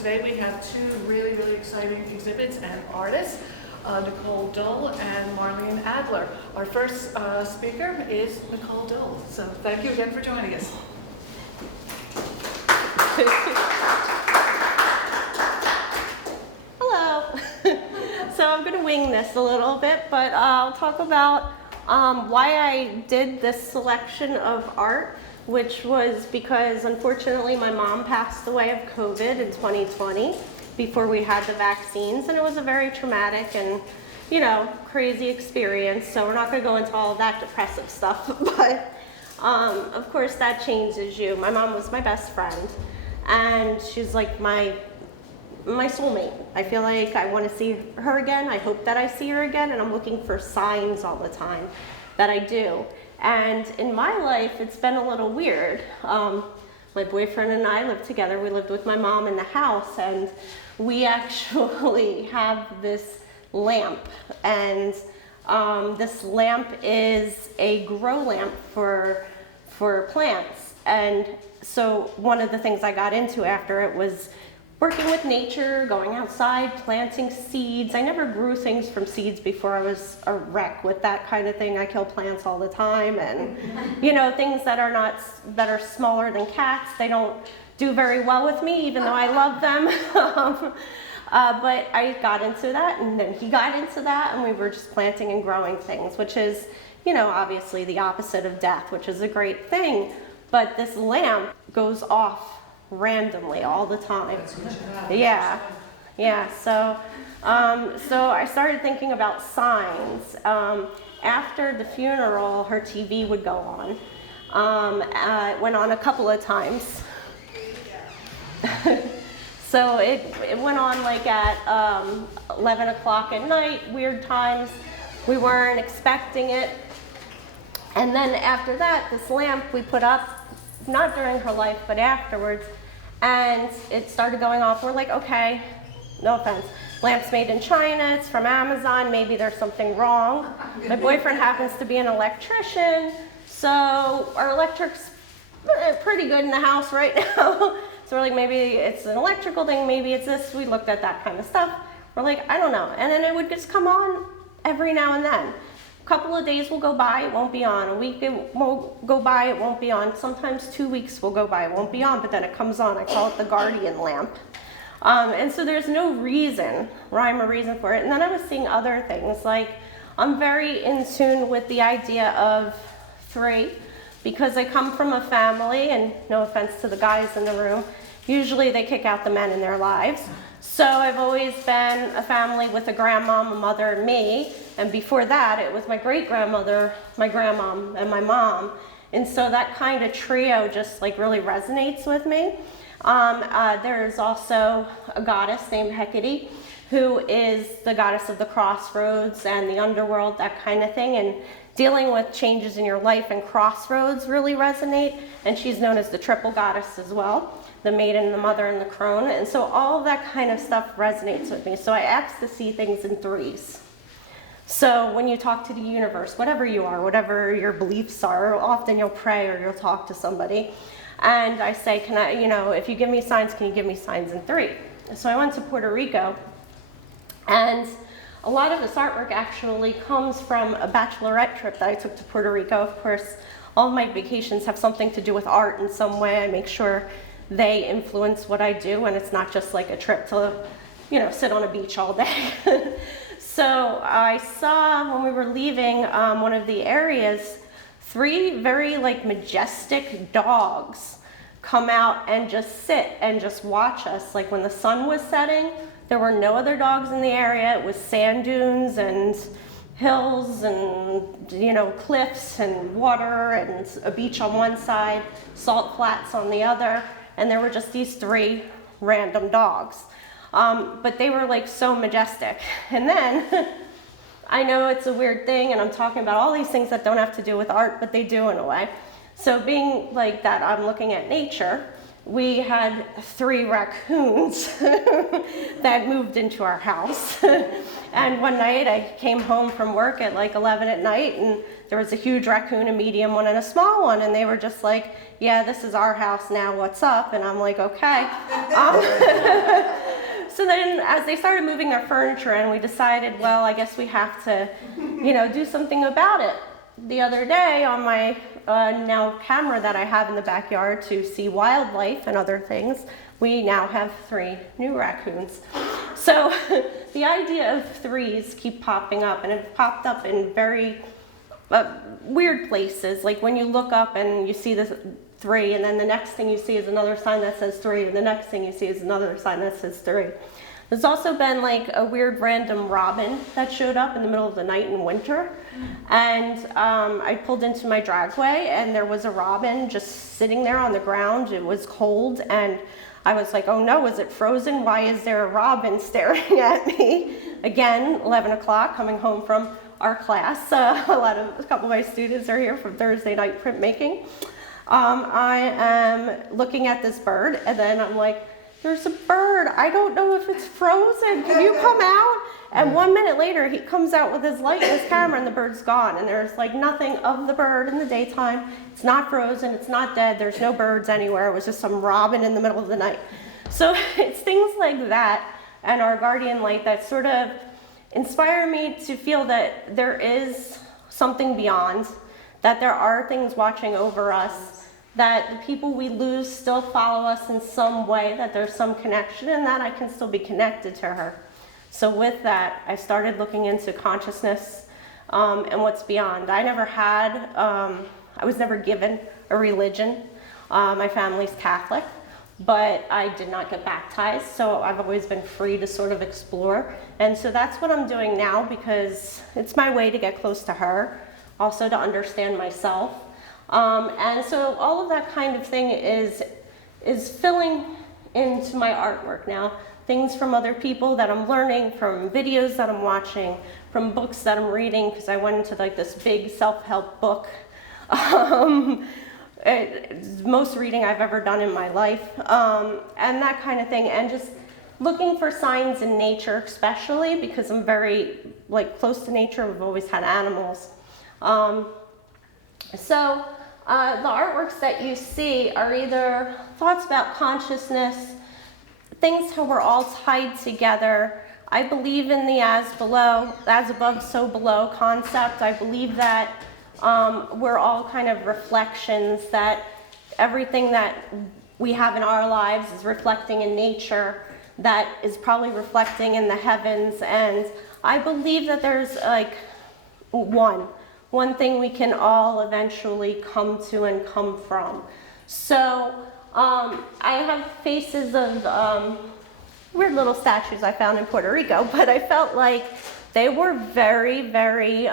Today we have two really, really exciting exhibits and artists, Nicole and Marlene Adler. Our first speaker is Nicole. So thank you again for joining us. Hello. So I'm going to wing this a little bit, but I'll talk about why I did this selection of art, which was because unfortunately my mom passed away of COVID in 2020 before we had the vaccines, and it was a very traumatic and, crazy experience. So we're not going to go into all of that depressive stuff, but of course that changes you. My mom was my best friend, and she's like my soulmate. I feel like I want to see her again. I hope that I see her again, and I'm looking for signs all the time that I do. And in my life, it's been a little weird. My boyfriend and I lived together. We lived with my mom in the house, and we actually have this lamp. And this lamp is a grow lamp for plants. And so one of the things I got into after it was working with nature, going outside, planting seeds. I never grew things from seeds before. I was a wreck with that kind of thing. I kill plants all the time, and things that are smaller than cats. They don't do very well with me, even though I love them. But I got into that, and then he got into that, and we were just planting and growing things, which is, obviously the opposite of death, which is a great thing. But this lamp goes off randomly all the time. Yeah. So I started thinking about signs. After the funeral, her TV would go on. It went on a couple of times. So it went on like at 11 o'clock at night, weird times. We weren't expecting it. And then after that, this lamp we put up, not during her life, but afterwards, and it started going off. We're like, okay, no offense, lamp's made in China, it's from Amazon, maybe there's something wrong. My boyfriend happens to be an electrician, so our electric's pretty good in the house right now. So we're like, maybe it's an electrical thing, maybe it's this. We looked at that kind of stuff. We're like, I don't know. And then it would just come on every now and then. Couple of days will go by, it won't be on. A week it won't go by, it won't be on. Sometimes 2 weeks will go by, it won't be on, but then it comes on. I call it the guardian lamp. And so there's no rhyme or reason for it. And then I was seeing other things, like I'm very in tune with the idea of 3, because I come from a family, and no offense to the guys in the room, usually they kick out the men in their lives. So I've always been a family with a grandmom, a mother, and me. And before that, it was my great-grandmother, my grandmom, and my mom. And so that kind of trio just like really resonates with me. There's also a goddess named Hecate, who is the goddess of the crossroads and the underworld, that kind of thing. And dealing with changes in your life and crossroads really resonate. And she's known as the triple goddess as well. The maiden, the mother, and the crone. And so all of that kind of stuff resonates with me. So I ask to see things in 3s. So when you talk to the universe, whatever you are, whatever your beliefs are, often you'll pray or you'll talk to somebody. And I say, can I, if you give me signs, can you give me signs in 3? So I went to Puerto Rico, and a lot of this artwork actually comes from a bachelorette trip that I took to Puerto Rico. Of course, all of my vacations have something to do with art in some way. I make sure they influence what I do, and it's not just like a trip to, sit on a beach all day. So I saw when we were leaving one of the areas, 3 very majestic dogs come out and just sit and just watch us. Like when the sun was setting, there were no other dogs in the area. It was sand dunes and hills and cliffs and water and a beach on one side, salt flats on the other. And there were just these 3 random dogs. But they were so majestic. And then, I know it's a weird thing, and I'm talking about all these things that don't have to do with art, but they do in a way. So being like that, I'm looking at nature, we had 3 raccoons that moved into our house. And one night I came home from work at like 11 at night, and there was a huge raccoon, a medium one, and a small one, and they were just like, yeah, this is our house now, what's up? And I'm like, okay. So then as they started moving their furniture in, we decided, well, I guess we have to, do something about it. The other day on my now camera that I have in the backyard to see wildlife and other things, we now have 3 new raccoons. So the idea of 3s keep popping up, and it popped up in very weird places. Like when you look up and you see this 3, and then the next thing you see is another sign that says 3, and the next thing you see is another sign that says 3. There's also been like a weird random robin that showed up in the middle of the night in winter. And I pulled into my driveway, and there was a robin just sitting there on the ground. It was cold, and I was like, oh no, is it frozen? Why is there a robin staring at me? Again, 11 o'clock, coming home from our class. A couple of my students are here from Thursday night printmaking. I am looking at this bird, and then I'm like, there's a bird. I don't know if it's frozen. Can you come out? And 1 minute later, he comes out with his light and his camera, and the bird's gone. And there's like nothing of the bird in the daytime. It's not frozen. It's not dead. There's no birds anywhere. It was just some robin in the middle of the night. So it's things like that and our guardian light that sort of inspire me to feel that there is something beyond, that there are things watching over us, that the people we lose still follow us in some way, that there's some connection, and that I can still be connected to her. So with that, I started looking into consciousness and what's beyond. I was never given a religion. My family's Catholic, but I did not get baptized, so I've always been free to sort of explore. And so that's what I'm doing now, because it's my way to get close to her, also to understand myself. And so all of that kind of thing is filling into my artwork now. Things from other people that I'm learning, from videos that I'm watching, from books that I'm reading, because I went into like this big self-help book. Most reading I've ever done in my life, and that kind of thing. And just looking for signs in nature, especially because I'm very close to nature. We've always had animals. So the artworks that you see are either thoughts about consciousness, things how we're all tied together. I believe in the as above, so below concept. I believe that we're all kind of reflections, that everything that we have in our lives is reflecting in nature, that is probably reflecting in the heavens. And I believe that there's one thing we can all eventually come to and come from. So I have faces of weird little statues I found in Puerto Rico, but I felt like they were very, very,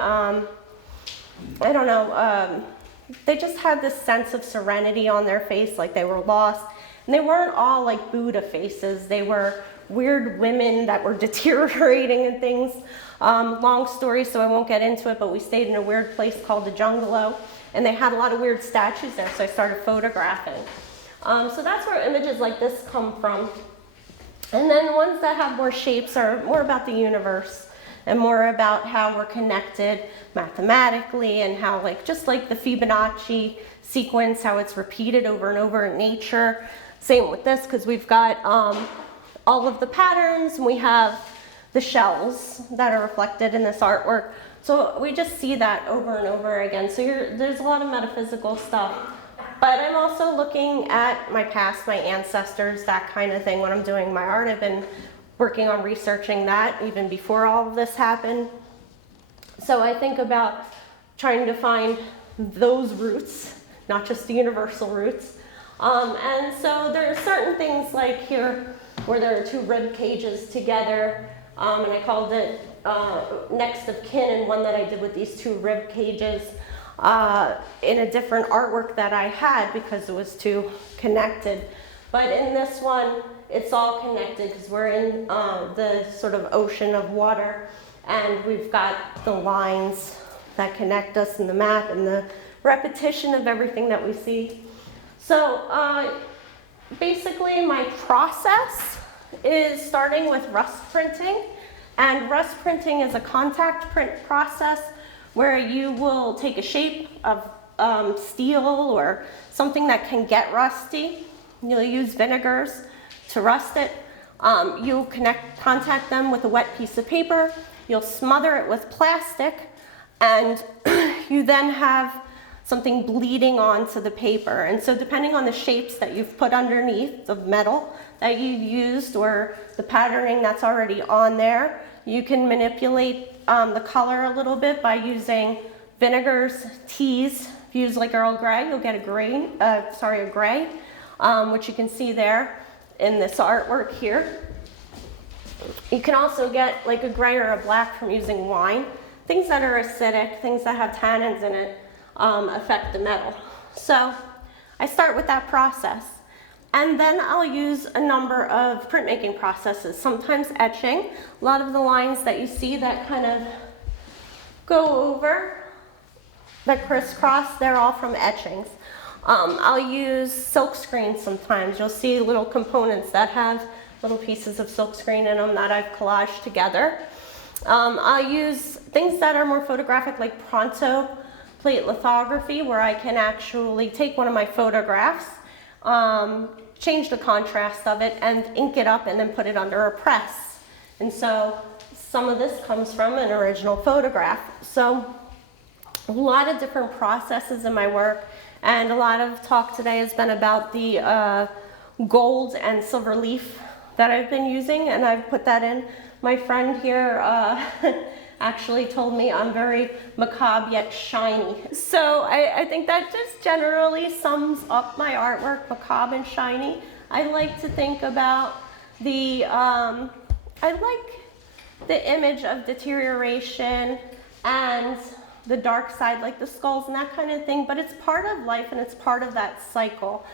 they just had this sense of serenity on their face, like they were lost. And they weren't all like Buddha faces. They were weird women that were deteriorating and things. Long story, so I won't get into it, but we stayed in a weird place called the Jungalow, and they had a lot of weird statues there, so I started photographing. So that's where images like this come from. And then ones that have more shapes are more about the universe and more about how we're connected mathematically, and how just like the Fibonacci sequence, how it's repeated over and over in nature. Same with this, because we've got all of the patterns, and we have the shells that are reflected in this artwork. So we just see that over and over again. So there's a lot of metaphysical stuff. But I'm also looking at my past, my ancestors, that kind of thing. When I'm doing my art, I've been working on researching that even before all of this happened. So I think about trying to find those roots, not just the universal roots. And so there are certain things like here where there are 2 rib cages together, and I called it Next of Kin, and one that I did with these 2 rib cages in a different artwork that I had because it was too connected. But in this one, it's all connected because we're in the sort of ocean of water, and we've got the lines that connect us in the map and the repetition of everything that we see. So basically my process is starting with rust printing. And rust printing is a contact print process where you will take a shape of steel or something that can get rusty. You'll use vinegars to rust it. You'll contact them with a wet piece of paper. You'll smother it with plastic, and you then have something bleeding onto the paper. And so depending on the shapes that you've put underneath of metal that you've used or the patterning that's already on there, you can manipulate the color a little bit by using vinegars, teas. If you use like Earl Grey, you'll get a gray, which you can see there in this artwork here. You can also get like a gray or a black from using wine. Things that are acidic, things that have tannins in it, affect the metal. So I start with that process. And then I'll use a number of printmaking processes, sometimes etching. A lot of the lines that you see that kind of go over, that crisscross, they're all from etchings. I'll use silk screen sometimes. You'll see little components that have little pieces of silk screen in them that I've collaged together. I'll use things that are more photographic, like pronto plate lithography, where I can actually take one of my photographs, change the contrast of it, and ink it up and then put it under a press. And so some of this comes from an original photograph. So a lot of different processes in my work, and a lot of talk today has been about the gold and silver leaf that I've been using, and I've put that in. My friend here actually told me I'm very macabre yet shiny. So I think that just generally sums up my artwork, macabre and shiny. I like to think about the, I like the image of deterioration and the dark side, like the skulls and that kind of thing, but it's part of life and it's part of that cycle.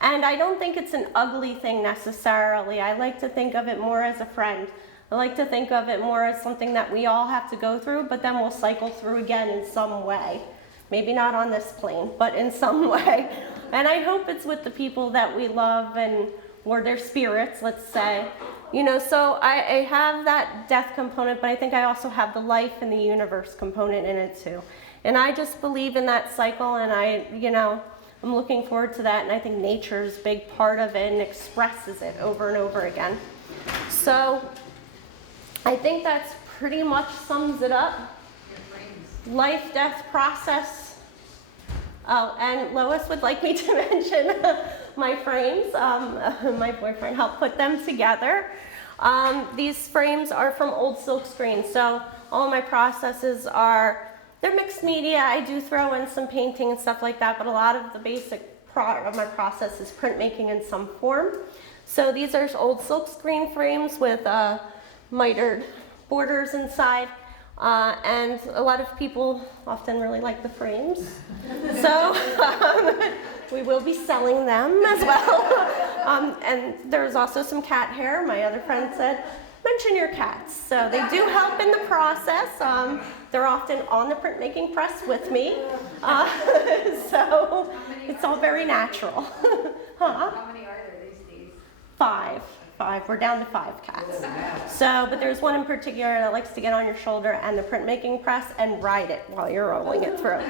And I don't think it's an ugly thing necessarily. I like to think of it more as a friend. I like to think of it more as something that we all have to go through, but then we'll cycle through again in some way. Maybe not on this plane, but in some way. And I hope it's with the people that we love and or their spirits, let's say. You know, so I have that death component, but I think I also have the life and the universe component in it too. And I just believe in that cycle, and I'm looking forward to that, and I think nature is a big part of it and expresses it over and over again. So I think that's pretty much sums it up. Life, death, process. Oh, and Lois would like me to mention my frames. My boyfriend helped put them together. These frames are from old silk screen, so all my processes they're mixed media. I do throw in some painting and stuff like that, but a lot of the basic part of my process is printmaking in some form. So these are old silk screen frames with mitered borders inside, and a lot of people often really like the frames. So we will be selling them as well. And there's also some cat hair. My other friend said, mention your cats. So they do help in the process. They're often on the printmaking press with me. So it's all very natural. How many are there these days? 5. We're down to 5 cats. So, but there's one in particular that likes to get on your shoulder and the printmaking press and ride it while you're rolling it through.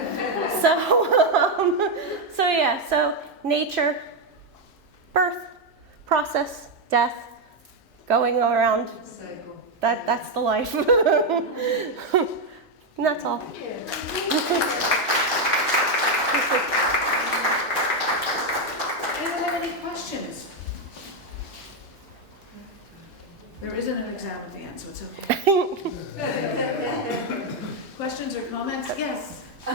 So yeah, so nature, birth, process, death, going around. That's the life. And that's all. Anyone have any questions? There isn't an exam at the end, so it's okay. Questions or comments? Yes. So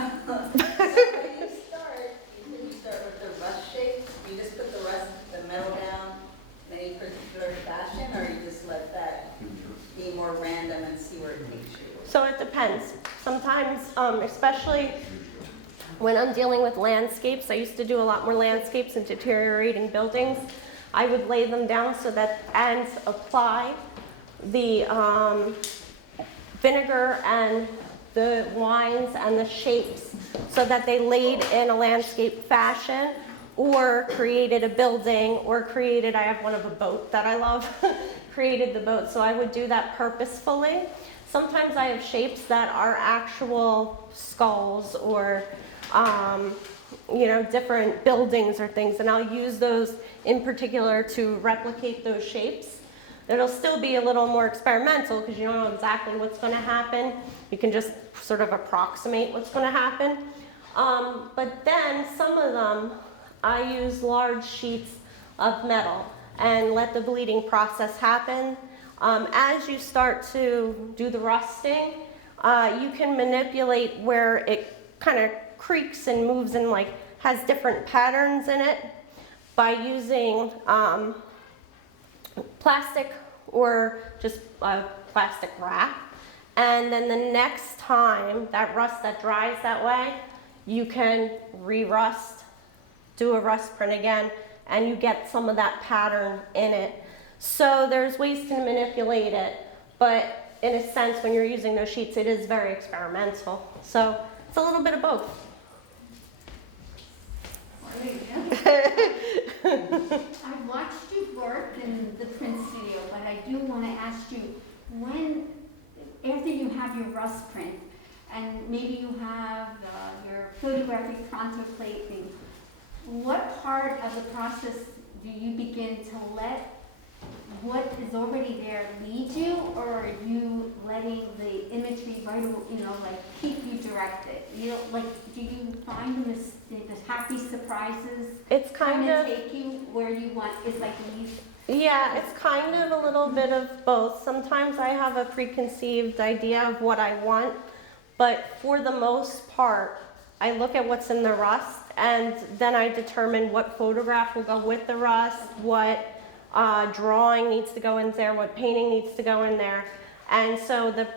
when you start with the rust shape, you just put the metal down in any particular fashion, or you just let that be more random and see where it takes you? So it depends. Sometimes, especially when I'm dealing with landscapes, I used to do a lot more landscapes and deteriorating buildings. I would lay them down so that, and apply the vinegar and the wines and the shapes so that they laid in a landscape fashion. or created a building, or created, I have one of a boat that I love, created the boat. So I would do that purposefully. Sometimes I have shapes that are actual skulls or, you know, different buildings or things, and I'll use those in particular to replicate those shapes. It'll still be a little more experimental because you don't know exactly what's going to happen. You can just sort of approximate what's going to happen. But then some of them, I use large sheets of metal and let the bleeding process happen. As you start to do the rusting, you can manipulate where it kind of creaks and moves and like has different patterns in it by using plastic or just plastic wrap. And then the next time that dries that way, you can re-rust, do a rust print again, and you get some of that pattern in it. So there's ways to manipulate it, but in a sense, when you're using those sheets, it is very experimental. So it's a little bit of both. I've watched you work in the print studio, but I do want to ask you, when, after you have your rust print, and maybe you have your photographic prontoplate thing, what part of the process do you begin to let what is already there lead you, or are you letting the imagery right, you know, like keep you directed? You know, like, do you find the happy surprises It's kind of take you where you want? It's like yeah, it's kind of a little bit of both. Sometimes I have a preconceived idea of what I want, but for the most part, I look at what's in the rust, and then I determine what photograph will go with the rust, what drawing needs to go in there, what painting needs to go in there. And so the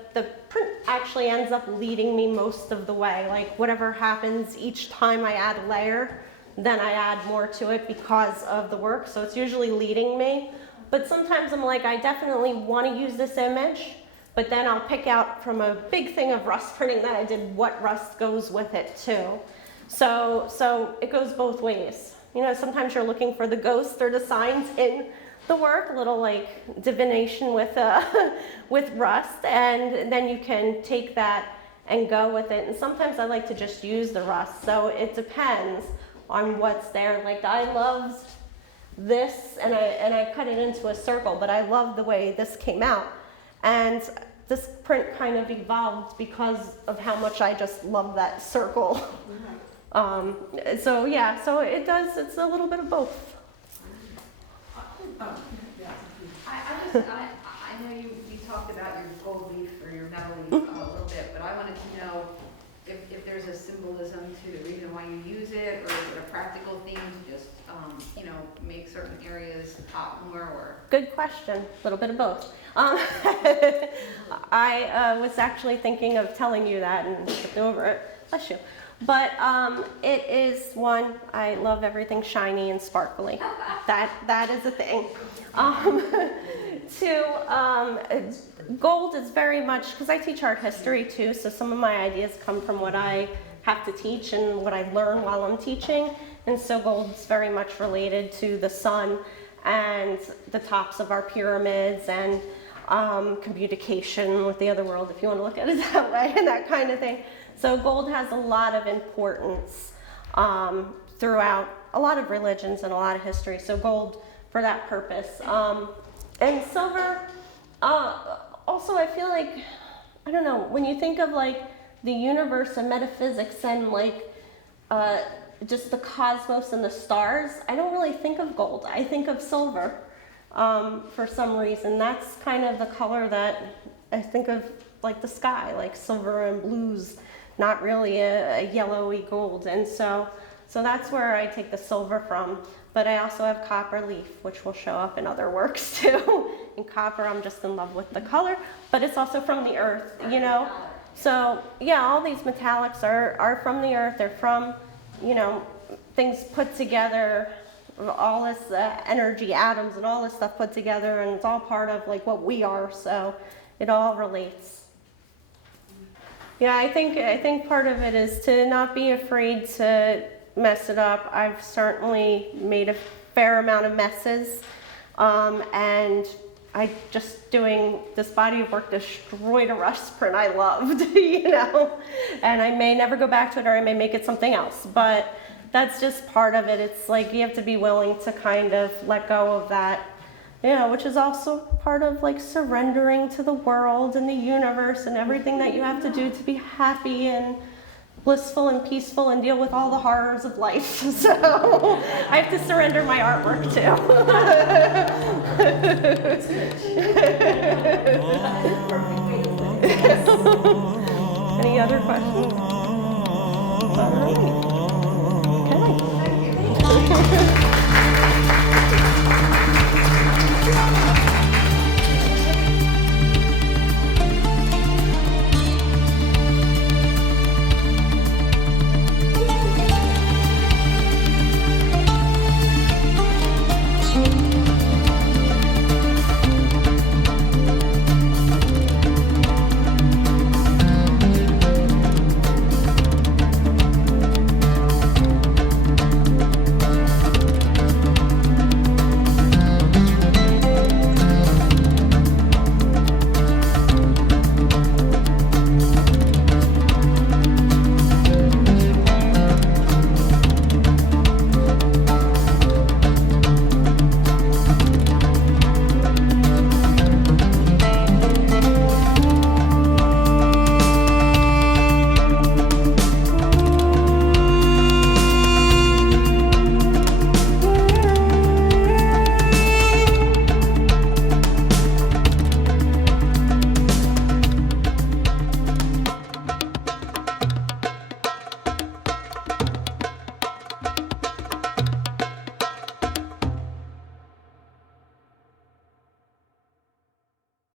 print actually ends up leading me most of the way. Like whatever happens each time I add a layer, then I add more to it because of the work. So it's usually leading me. But sometimes I'm like, I definitely want to use this image, but then I'll pick out from a big thing of rust printing that I did what rust goes with it too. So it goes both ways. You know, sometimes you're looking for the ghost or the signs in the work, a little like divination with with rust, and then you can take that and go with it. And sometimes I like to just use the rust, so it depends on what's there. Like I loved this, and I cut it into a circle, but I love the way this came out, and this print kind of evolved because of how much I just love that circle. So yeah, so it does. It's a little bit of both. I know you talked about your gold leaf or your metal leaf a little bit, but I wanted to know if there's a symbolism to the reason why you use it, or is it a practical thing to just, you know, make certain areas pop more, or? Good question. A little bit of both. I was actually thinking of telling you that and skipped over it. Bless you. But it is one, I love everything shiny and sparkly. That is a thing. Two, gold is very much, because I teach art history too, so some of my ideas come from what I have to teach and what I learn while I'm teaching. And so gold is very much related to the sun and the tops of our pyramids and communication with the other world, if you want to look at it that way, and that kind of thing. So gold has a lot of importance throughout a lot of religions and a lot of history. So gold for that purpose. And silver, also I feel like, I don't know, when you think of like the universe and metaphysics and like just the cosmos and the stars, I don't really think of gold. I think of silver for some reason. That's kind of the color that I think of, like the sky, like silver and blues. Not really a yellowy gold, and so that's where I take the silver from. But I also have copper leaf, which will show up in other works too. In copper, I'm just in love with the color, but it's also from the earth, you know. So yeah, all these metallics are from the earth. They're from, you know, things put together, all this energy, atoms, and all this stuff put together, and it's all part of like what we are. So it all relates. Yeah, I think part of it is to not be afraid to mess it up. I've certainly made a fair amount of messes. And I just doing this body of work destroyed a rush print I loved, you know, and I may never go back to it, or I may make it something else, but that's just part of it. It's like you have to be willing to kind of let go of that, you know, which is also part of like surrendering to the world and the universe and everything that you have to do to be happy and blissful and peaceful and deal with all the horrors of life. So I have to surrender my artwork too. Any other questions? All right. Okay.